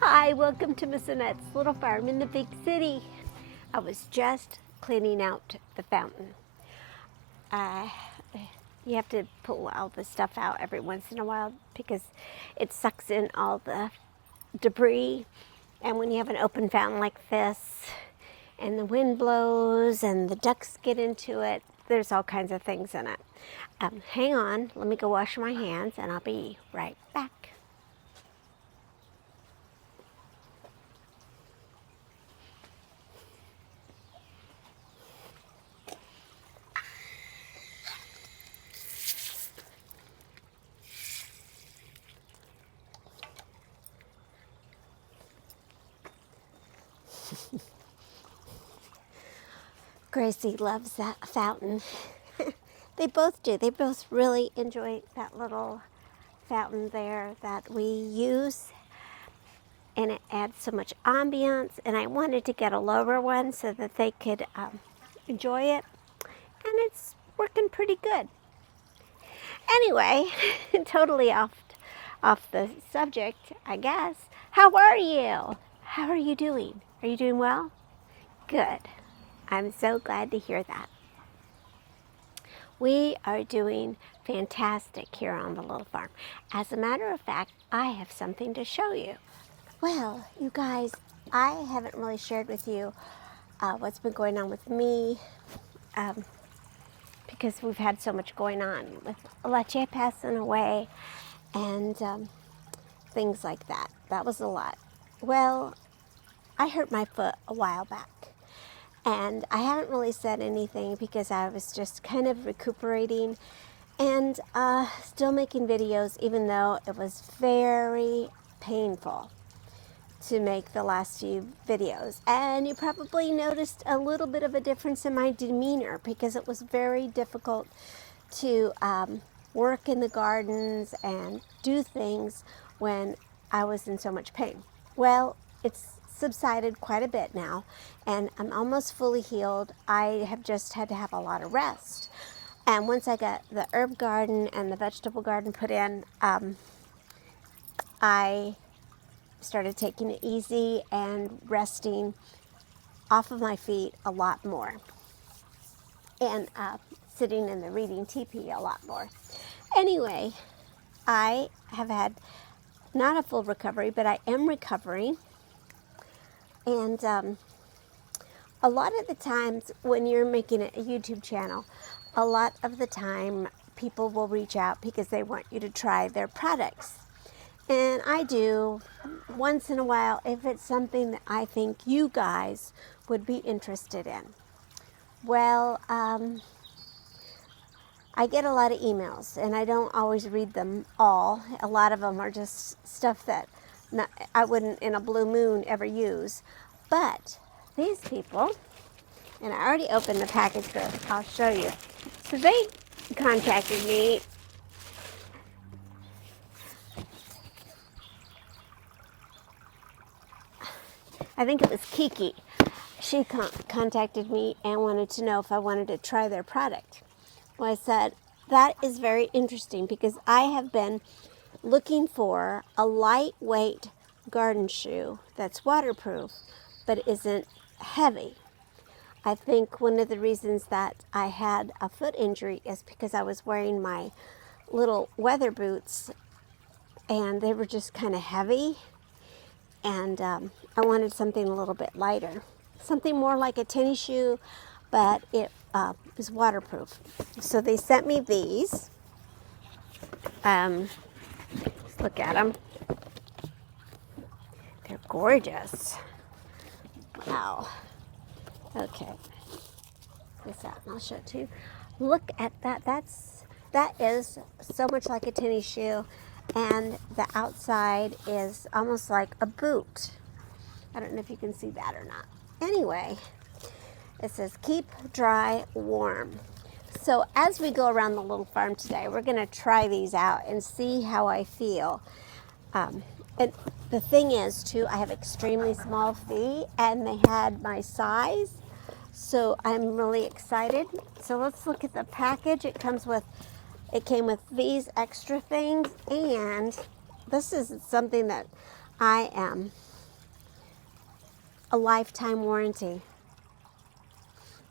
Hi, welcome to Miss Annette's little farm in the big city. I was just cleaning out the fountain. Uh, you have to pull all the stuff out every once in a while because it sucks in all the debris. And when you have an open fountain like this and the wind blows and the ducks get into it, there's all kinds of things in it. Hang on, let me go wash my hands and I'll be right back. Gracie loves that fountain. They both do. They both really enjoy that little fountain there that we use. And it adds so much ambiance. And I wanted to get a lower one so that they could enjoy it. And it's working pretty good. Anyway, totally off the subject, I guess. How are you? How are you doing? Are you doing well? Good. I'm so glad to hear that. We are doing fantastic here on the little farm. As a matter of fact, I have something to show you. Well, you guys, I haven't really shared with you what's been going on with me because we've had so much going on with Leche passing away and things like that. That was a lot. Well, I hurt my foot a while back. And I haven't really said anything because I was just kind of recuperating and still making videos, even though it was very painful to make the last few videos. And you probably noticed a little bit of a difference in my demeanor because it was very difficult to work in the gardens and do things when I was in so much pain. Well, it's subsided quite a bit now and I'm almost fully healed. I have just had to have a lot of rest. And once I got the herb garden and the vegetable garden put in, I started taking it easy and resting off of my feet a lot more and sitting in the reading teepee a lot more. Anyway, I have had not a full recovery, but I am recovering. And a lot of the times when you're making a YouTube channel, a lot of the time people will reach out because they want you to try their products. And I do once in a while if it's something that I think you guys would be interested in. Well, I get a lot of emails and I don't always read them all. A lot of them are just stuff that I wouldn't in a blue moon ever use. But these people, and I already opened the package, but I'll show you. So they contacted me. I think it was Kiki. She contacted me and wanted to know if I wanted to try their product. Well, I said, that is very interesting because I have been looking for a lightweight garden shoe that's waterproof but isn't heavy. I think one of the reasons that I had a foot injury is because I was wearing my little weather boots and they were just kind of heavy, and I wanted something a little bit lighter, something more like a tennis shoe, but it is waterproof. So they sent me these. Let's look at them. They're gorgeous. Wow. Okay. This out, and I'll show it to you. Look at that. That is so much like a tennis shoe, and the outside is almost like a boot. I don't know if you can see that or not. Anyway, it says keep dry warm. So as we go around the little farm today, we're going to try these out and see how I feel. And the thing is, too, I have extremely small feet, and they had my size, So I'm really excited. So let's look at the package. It came with these extra things, and this is something that I am a lifetime warranty.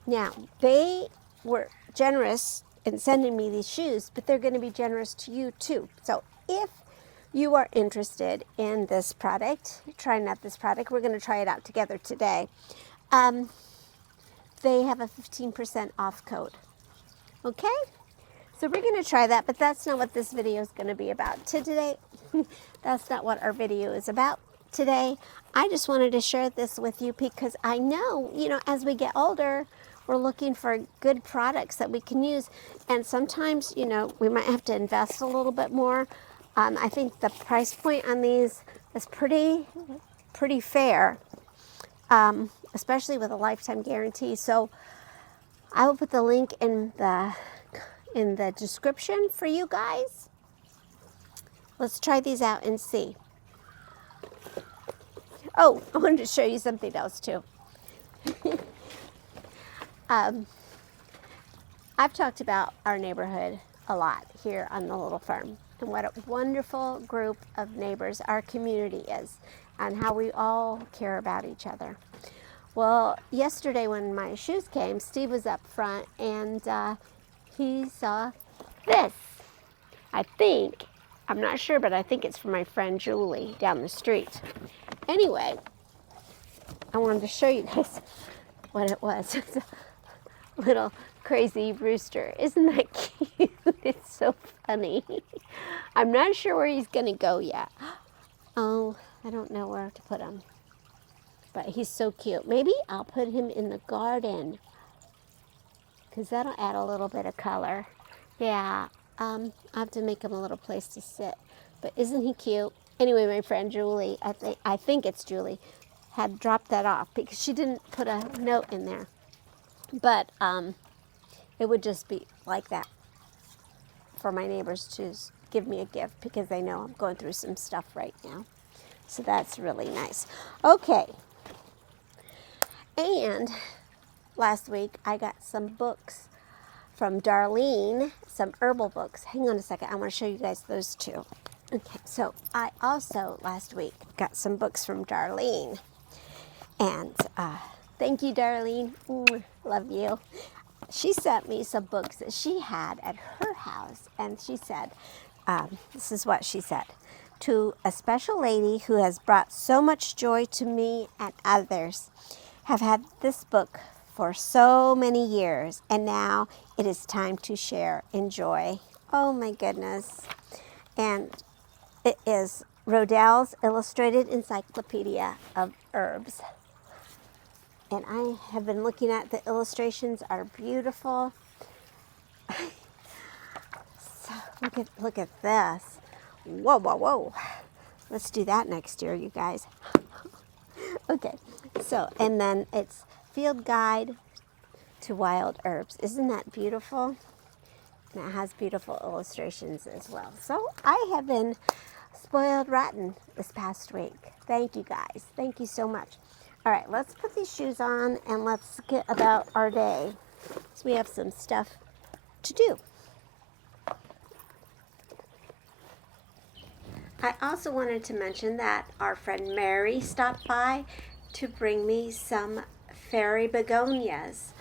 Now, they were generous in sending me these shoes, but they're going to be generous to you too. So if you are interested in this product, trying out this product, we're going to try it out together today. They have a 15% off code. Okay? So we're going to try that, but that's not what this video is going to be about today. That's not what our video is about today. I just wanted to share this with you because I know, as we get older, we're looking for good products that we can use. And sometimes, we might have to invest a little bit more. I think the price point on these is pretty fair, especially with a lifetime guarantee. So I will put the link in the description for you guys. Let's try these out and see. Oh, I wanted to show you something else too. I've talked about our neighborhood a lot here on the little farm, and what a wonderful group of neighbors our community is, and how we all care about each other. Well, yesterday when my shoes came, Steve was up front, and he saw this. I'm not sure, but I think it's from my friend Julie down the street. Anyway, I wanted to show you guys what it was. It's a little crazy rooster. Isn't that cute? It's so funny. I'm not sure where he's going to go yet. Oh, I don't know where to put him. But he's so cute. Maybe I'll put him in the garden, because that'll add a little bit of color. Yeah, I'll have to make him a little place to sit. But isn't he cute? Anyway, my friend Julie, I think it's Julie, had dropped that off because she didn't put a note in there. But it would just be like that for my neighbors to give me a gift, because they know I'm going through some stuff right now. So that's really nice. Okay. And last week I got some books from Darlene, some herbal books. Hang on a second. I want to show you guys those too. Okay, so I also last week got some books from Darlene. And thank you, Darlene. Love you. She sent me some books that she had at her house. And she said, this is what she said. To a special lady who has brought so much joy to me and others, have had this book for so many years, and now it is time to share in joy. Oh my goodness. And it is Rodell's Illustrated Encyclopedia of Herbs. And I have been looking at the illustrations, are beautiful. So look at this. Whoa, whoa, whoa. Let's do that next year, you guys. Okay, so, and then it's Field Guide to Wild Herbs. Isn't that beautiful? And it has beautiful illustrations as well. So I have been spoiled rotten this past week. Thank you guys. Thank you so much. All right, let's put these shoes on and let's get about our day. So we have some stuff to do. I also wanted to mention that our friend Mary stopped by to bring me some fairy begonias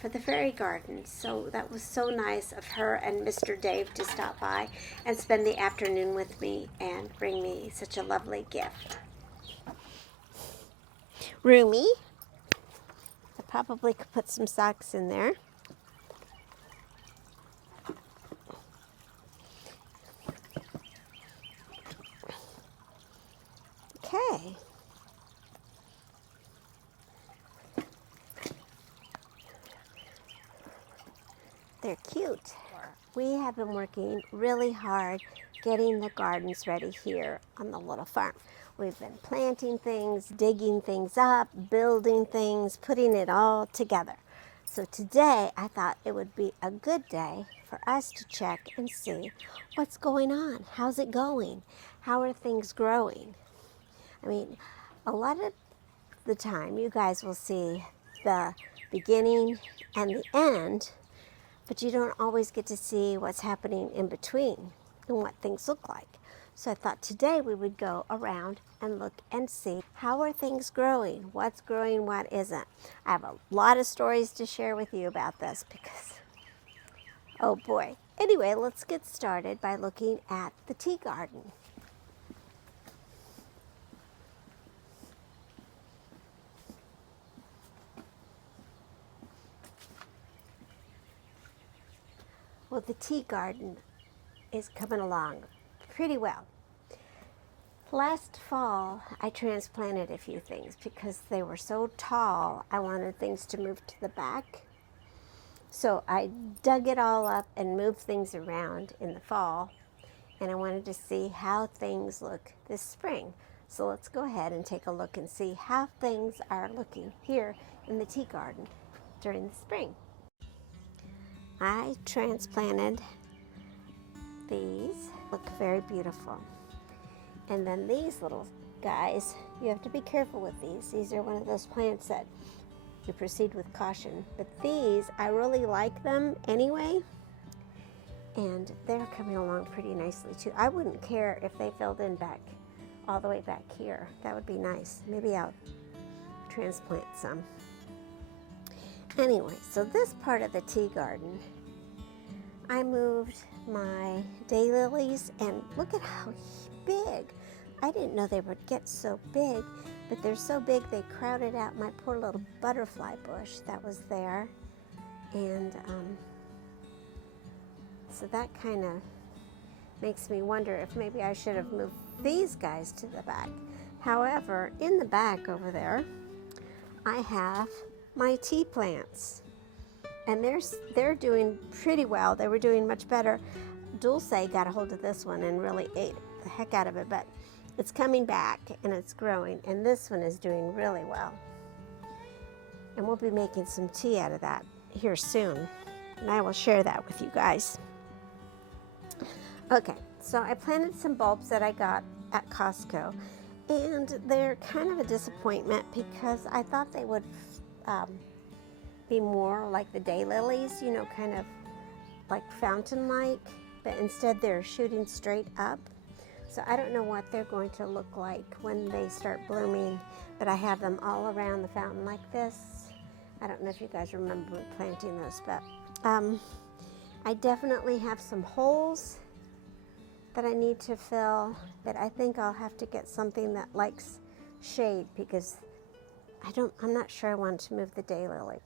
for the fairy garden. So that was so nice of her and Mr. Dave to stop by and spend the afternoon with me and bring me such a lovely gift. Roomy. I probably could put some socks in there. Okay. They're cute. We have been working really hard getting the gardens ready here on the little farm. We've been planting things, digging things up, building things, putting it all together. So today I thought it would be a good day for us to check and see what's going on. How's it going? How are things growing? I mean, a lot of the time you guys will see the beginning and the end, but you don't always get to see what's happening in between and what things look like. So I thought today we would go around and look and see how are things growing, what's growing, what isn't. I have a lot of stories to share with you about this because, oh boy. Anyway, let's get started by looking at the tea garden. Well, the tea garden is coming along pretty well. Last fall, I transplanted a few things because they were so tall, I wanted things to move to the back. So I dug it all up and moved things around in the fall, and I wanted to see how things look this spring. So let's go ahead and take a look and see how things are looking here in the tea garden during the spring. I transplanted these, look very beautiful. And then these little guys, you have to be careful with these. These are one of those plants that you proceed with caution. But these, I really like them anyway. And they're coming along pretty nicely too. I wouldn't care if they filled in back, all the way back here. That would be nice. Maybe I'll transplant some. Anyway, so this part of the tea garden, I moved my daylilies, and look at how big. I didn't know they would get so big, but they're so big they crowded out my poor little butterfly bush that was there. And so that kind of makes me wonder if maybe I should have moved these guys to the back. However, in the back over there, I have my tea plants. And they're doing pretty well. They were doing much better. Dulce got a hold of this one and really ate the heck out of it, but it's coming back and it's growing, and this one is doing really well. And we'll be making some tea out of that here soon, and I will share that with you guys. Okay, so I planted some bulbs that I got at Costco, and they're kind of a disappointment because I thought they would be more like the daylilies, you know, kind of like fountain-like, but instead they're shooting straight up. So I don't know what they're going to look like when they start blooming, but I have them all around the fountain like this. I don't know if you guys remember planting those, but I definitely have some holes that I need to fill, but I think I'll have to get something that likes shade because I'm not sure I want to move the daylily.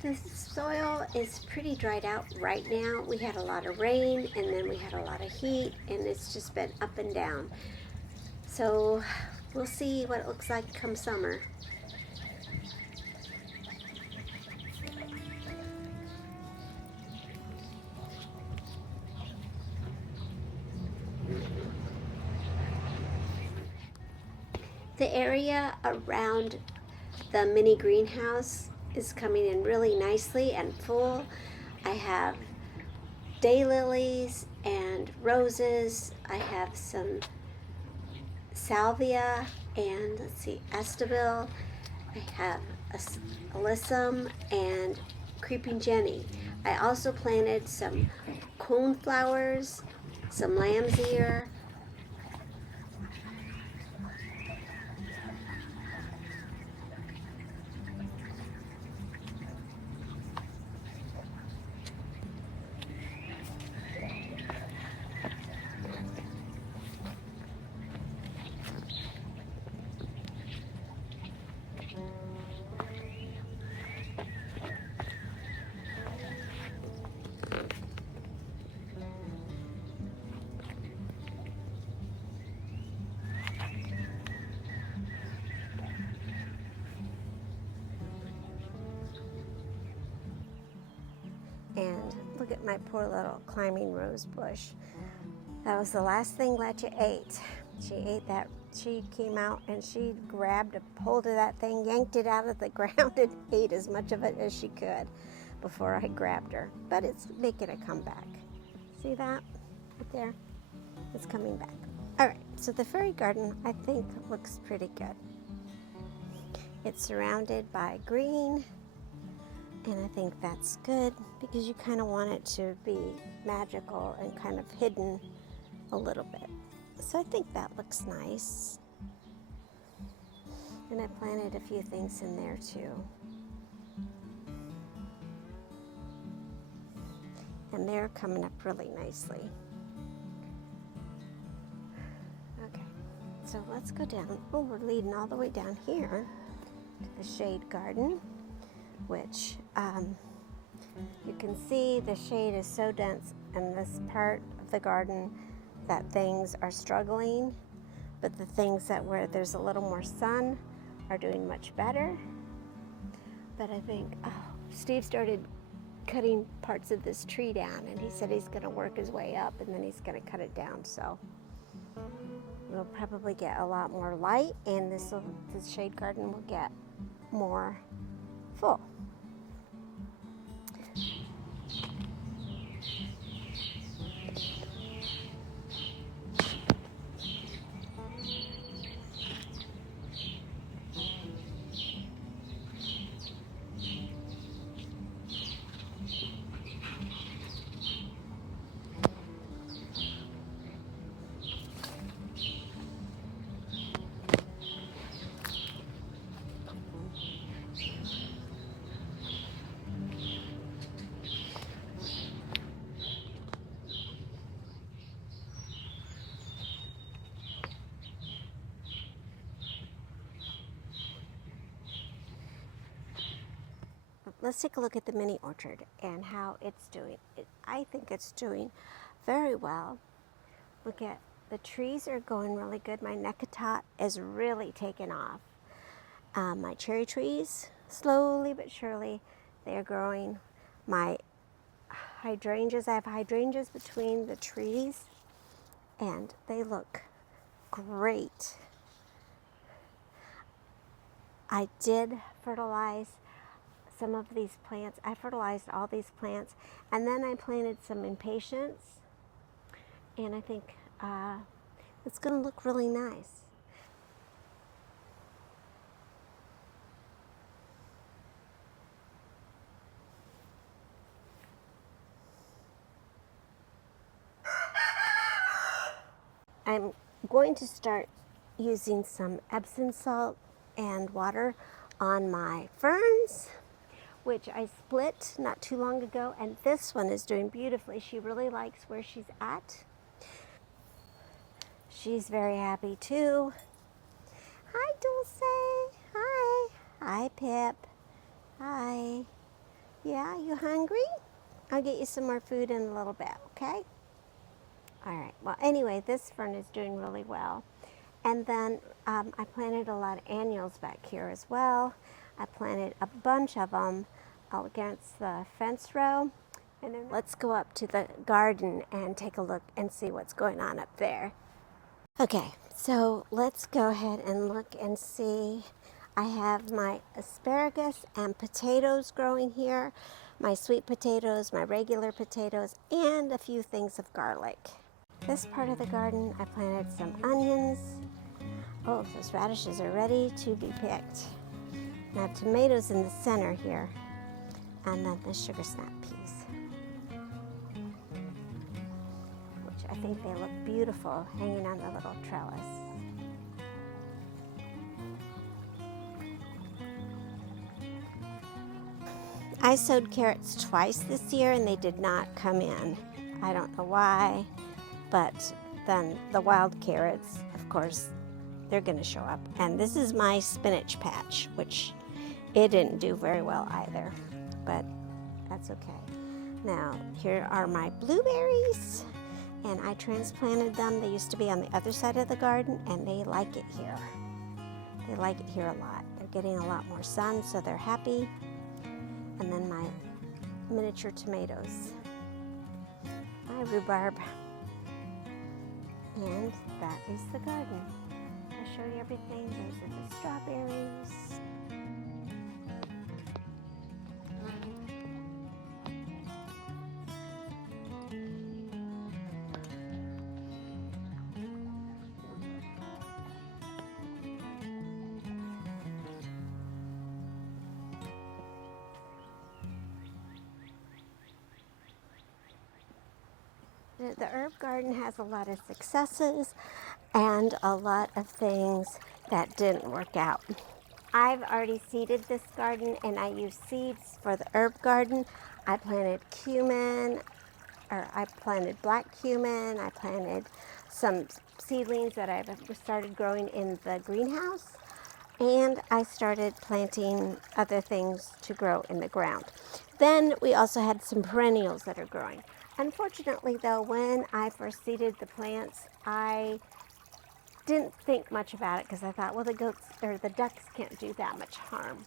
The soil is pretty dried out right now. We had a lot of rain and then we had a lot of heat, and it's just been up and down. So we'll see what it looks like come summer. The area around the mini greenhouse is coming in really nicely and full. I have daylilies and roses. I have some salvia and estabile. I have alyssum and creeping jenny. I also planted some coneflowers, some lamb's ear, and Look at my poor little climbing rose bush. That was the last thing Letcha ate. She ate that. She came out and she grabbed a hold of that thing, yanked it out of the ground, and ate as much of it as she could before I grabbed her. But it's making a comeback. See that? Right there? It's coming back. All right, so the fairy garden, I think, looks pretty good. It's surrounded by green, and I think that's good because you kind of want it to be magical and kind of hidden a little bit. So I think that looks nice. And I planted a few things in there too. And they're coming up really nicely. Okay, so let's go down. Oh, we're leading all the way down here to the shade garden, which you can see the shade is so dense in this part of the garden that things are struggling, but the things that where there's a little more sun are doing much better. But I think, Steve started cutting parts of this tree down, and he said he's going to work his way up and then he's going to cut it down, so we'll probably get a lot more light, and this shade garden will get more full. Let's take a look at the mini orchard and how it's doing. I think it's doing very well. Look at the trees are going really good. My necatot is really taken off. My cherry trees, slowly but surely, they are growing. My hydrangeas, I have hydrangeas between the trees, and they look great. I did fertilize some of these plants. I fertilized all these plants, and then I planted some impatiens, and I think it's going to look really nice. I'm going to start using some Epsom salt and water on my ferns, which I split not too long ago, and this one is doing beautifully. She really likes where she's at. She's very happy too. Hi, Dulce. Hi. Hi, Pip. Hi. Yeah, you hungry? I'll get you some more food in a little bit, okay? All right. Well, anyway, this fern is doing really well. And then I planted a lot of annuals back here as well. I planted a bunch of them against the fence row. And then let's go up to the garden and take a look and see what's going on up there. Okay, so let's go ahead and look and see. I have my asparagus and potatoes growing here, my sweet potatoes, my regular potatoes, and a few things of garlic. This part of the garden, I planted some onions. Oh, those radishes are ready to be picked. I have tomatoes in the center here, and then the sugar snap peas, which I think they look beautiful hanging on the little trellis. I sowed carrots twice this year and they did not come in. I don't know why, but then the wild carrots, of course, they're going to show up. And this is my spinach patch, which it didn't do very well either, but that's okay. Now, here are my blueberries, and I transplanted them. They used to be on the other side of the garden, and they like it here. They like it here a lot. They're getting a lot more sun, so they're happy. And then my miniature tomatoes. rhubarb. And that is the garden. I'll show you everything. Those are the strawberries. The herb garden has a lot of successes and a lot of things that didn't work out. I've already seeded this garden and I used seeds for the herb garden. I planted cumin, or I planted black cumin. I planted some seedlings that I've started growing in the greenhouse. And I started planting other things to grow in the ground. Then we also had some perennials that are growing. Unfortunately though, when I first seeded the plants, I didn't think much about it because I thought, well, the goats or the ducks can't do that much harm.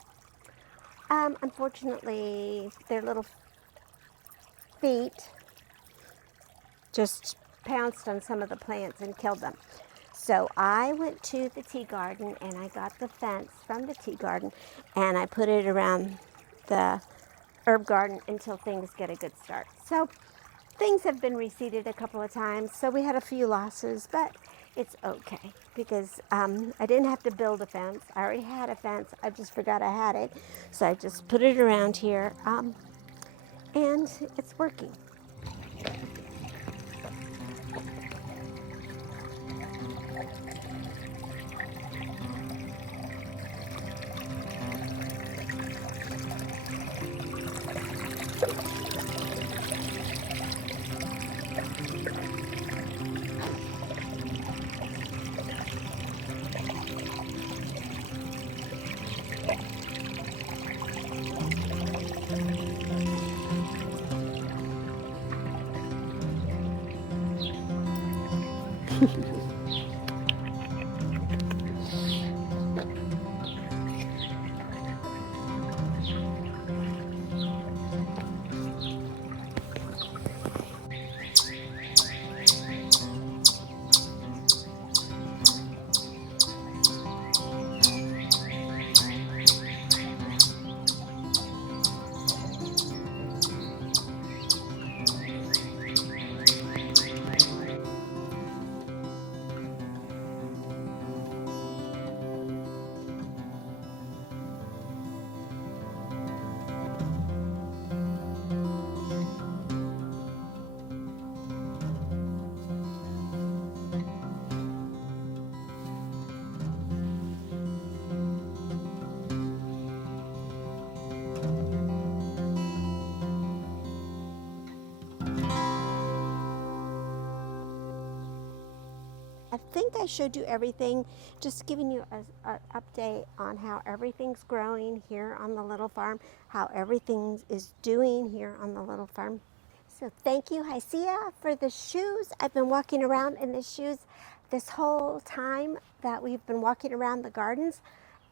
Unfortunately, their little feet just pounced on some of the plants and killed them. So I went to the tea garden and I got the fence from the tea garden and I put it around the herb garden until things get a good start. So things have been reseeded a couple of times, so we had a few losses, but it's okay because I didn't have to build a fence. I already had a fence. I just forgot I had it, so I just put it around here, and it's working. I think I showed you everything, just giving you an update on how everything's growing here on the little farm, how everything is doing here on the little farm. So thank you, Hycia, for the shoes. I've been walking around in the shoes this whole time that we've been walking around the gardens,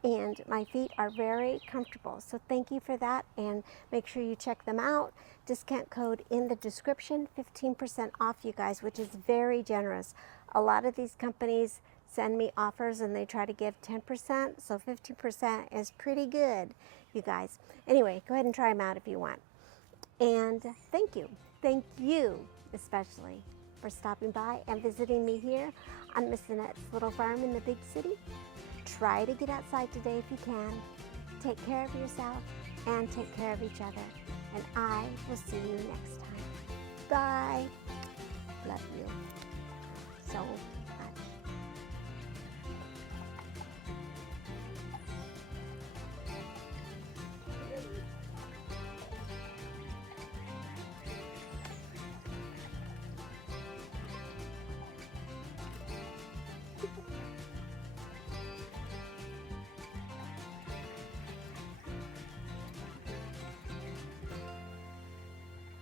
and my feet are very comfortable. So thank you for that, and make sure you check them out. Discount code in the description, 15% off, you guys, which is very generous. A lot of these companies send me offers and they try to give 10%, so 15% is pretty good, you guys. Anyway, go ahead and try them out if you want. And thank you. Thank you especially for stopping by and visiting me here on Miss Annette's little farm in the big city. Try to get outside today if you can. Take care of yourself and take care of each other. And I will see you next time. Bye. Love you. So